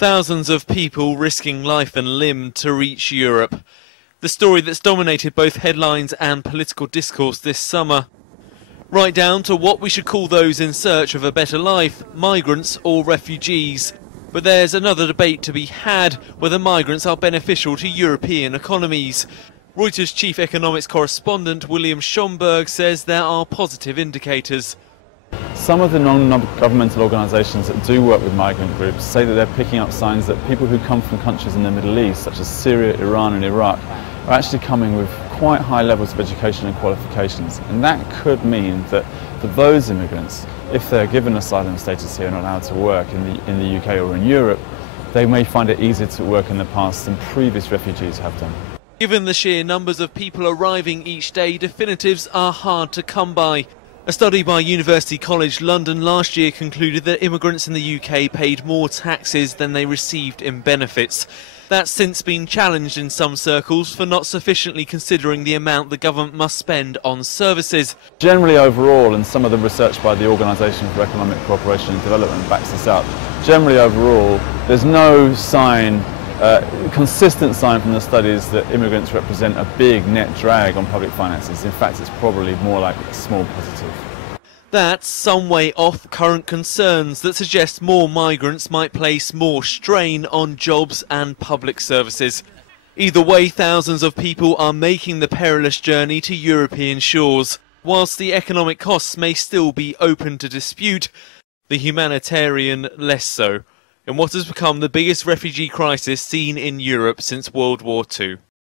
Thousands of people risking life and limb to reach Europe. The story that's dominated both headlines and political discourse this summer. Right down to what we should call those in search of a better life, migrants or refugees. But there's another debate to be had, whether migrants are beneficial to European economies. Reuters chief economics correspondent William Schomburg says there are positive indicators. Some of the non-governmental organisations that do work with migrant groups say that they're picking up signs that people who come from countries in the Middle East, such as Syria, Iran and Iraq, are actually coming with quite high levels of education and qualifications. And that could mean that for those immigrants, if they're given asylum status here and not allowed to work in the UK or in Europe, they may find it easier to work in the past than previous refugees have done. Given the sheer numbers of people arriving each day, definitives are hard to come by. A study by University College London last year concluded that immigrants in the UK paid more taxes than they received in benefits. That's since been challenged in some circles for not sufficiently considering the amount the government must spend on services. Generally overall, and some of the research by the Organisation for Economic Cooperation and Development backs this up, generally overall there's no sign, consistent sign from the studies that immigrants represent a big net drag on public finances. In fact, it's probably more like a small positive. That's some way off current concerns that suggest more migrants might place more strain on jobs and public services. Either way, thousands of people are making the perilous journey to European shores. Whilst the economic costs may still be open to dispute, the humanitarian less so, in what has become the biggest refugee crisis seen in Europe since World War II.